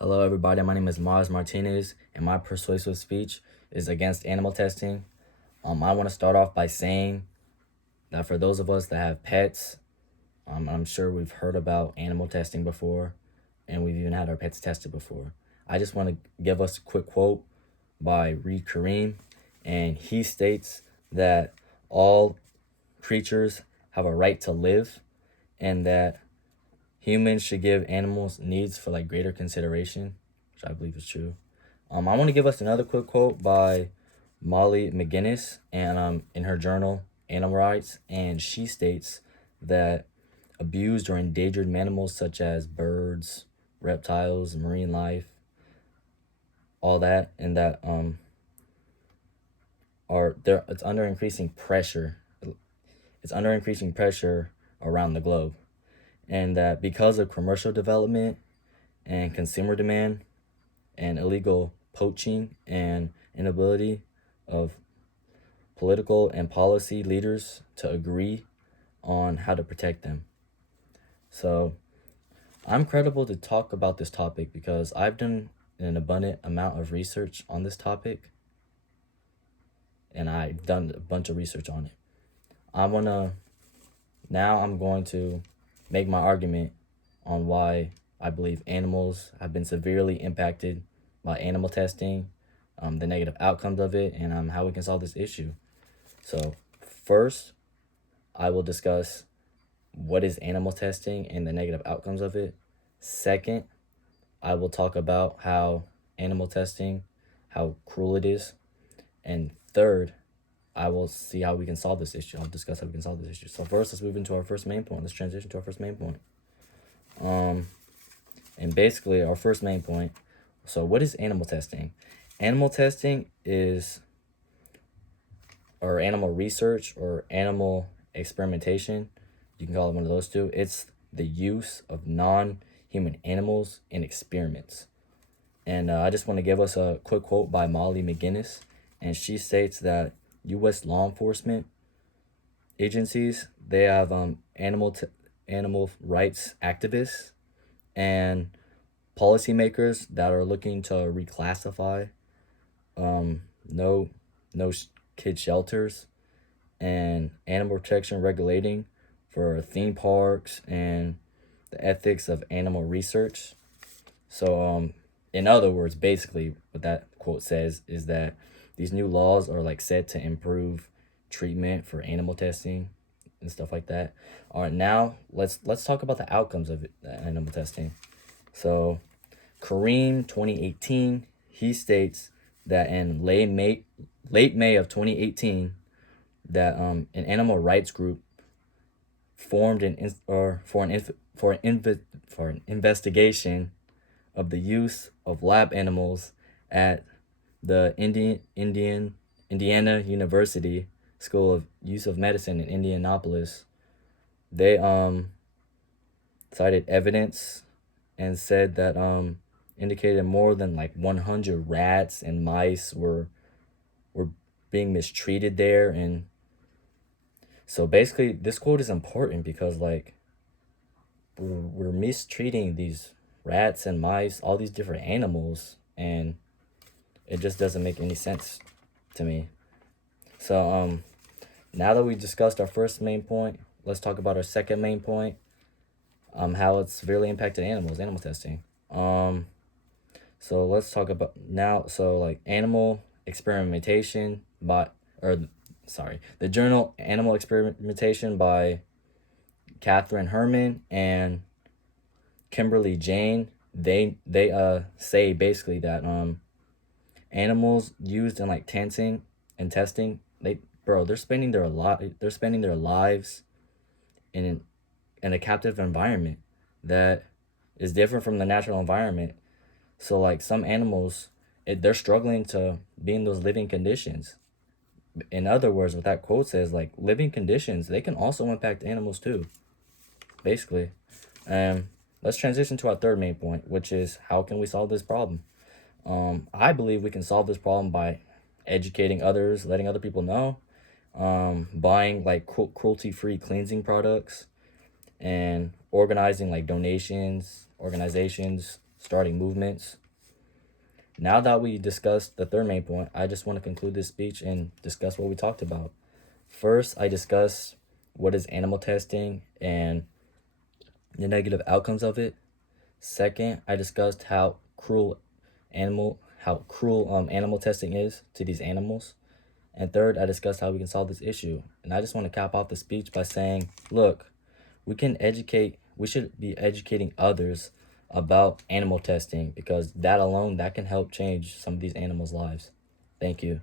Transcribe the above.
Hello, everybody. My name is Maz Martinez, and my persuasive speech is against animal testing. I want to start off by saying that for those of us that have pets, I'm sure we've heard about animal testing before, and we've even had our pets tested before. I just want to give us a quick quote by Reed Kareem, and he states that all creatures have a right to live, and that humans should give animals needs for like greater consideration, which I believe is true. I want to give us another quick quote by Molly McGinnis, and in her journal Animal Rights, and she states that abused or endangered animals such as birds, reptiles, marine life, all that, and that are there. It's under increasing pressure. It's under increasing pressure around the globe, and that because of commercial development and consumer demand and illegal poaching and inability of political and policy leaders to agree on how to protect them. So I'm credible to talk about this topic because I've done an abundant amount of research on this topic, and I've done a bunch of research on it. I'm going to make my argument on why I believe animals have been severely impacted by animal testing, the negative outcomes of it, and how we can solve this issue. So, first, I will discuss what is animal testing and the negative outcomes of it. Second, I will talk about how animal testing, how cruel it is. And third, I will see how we can solve this issue. I'll discuss how we can solve this issue. So first, let's move into our first main point. Let's transition to our first main point. And basically, our first main point. So, what is animal testing? Animal testing is, or animal research, or animal experimentation. You can call it one of those two. It's the use of non-human animals in experiments. And I just want to give us a quick quote by Molly McGinnis, and she states that U.S. law enforcement agencies, they have animal rights activists and policymakers that are looking to reclassify no kid shelters and animal protection regulating for theme parks and the ethics of animal research. So in other words, basically what that quote says is that these new laws are like set to improve treatment for animal testing and stuff like that. All right, now let's talk about the outcomes of the animal testing. So Kareem 2018, he states that in late May of 2018, that an animal rights group formed for an investigation of the use of lab animals at the Indiana University School of Use of Medicine in Indianapolis. They cited evidence and said that indicated more than like 100 rats and mice were being mistreated there. And so basically this quote is important because like we're mistreating these rats and mice, all these different animals, and it just doesn't make any sense to me. So now that we discussed our first main point, let's talk about our second main point, how it's severely impacted animal testing. So let's talk about now. So like animal experimentation the journal Animal Experimentation by Catherine Herman and Kimberly Jane. They say basically that animals used in like testing, they're spending their lives in a captive environment that is different from the natural environment. So like some animals, they're struggling to be in those living conditions. In other words, what that quote says, like living conditions, they can also impact animals too, basically. Let's transition to our third main point, which is how can we solve this problem? I believe we can solve this problem by educating others, letting other people know, buying like cruelty-free cleansing products, and organizing like organizations starting movements. Now that we discussed the third main point, I just want to conclude this speech and discuss what we talked about. First, I discussed what is animal testing and the negative outcomes of it. Second, I discussed how cruel animal testing is to these animals. And third, I discussed how we can solve this issue. And I just want to cap off the speech by saying, look, we should be educating others about animal testing, because that alone, that can help change some of these animals' lives. Thank you.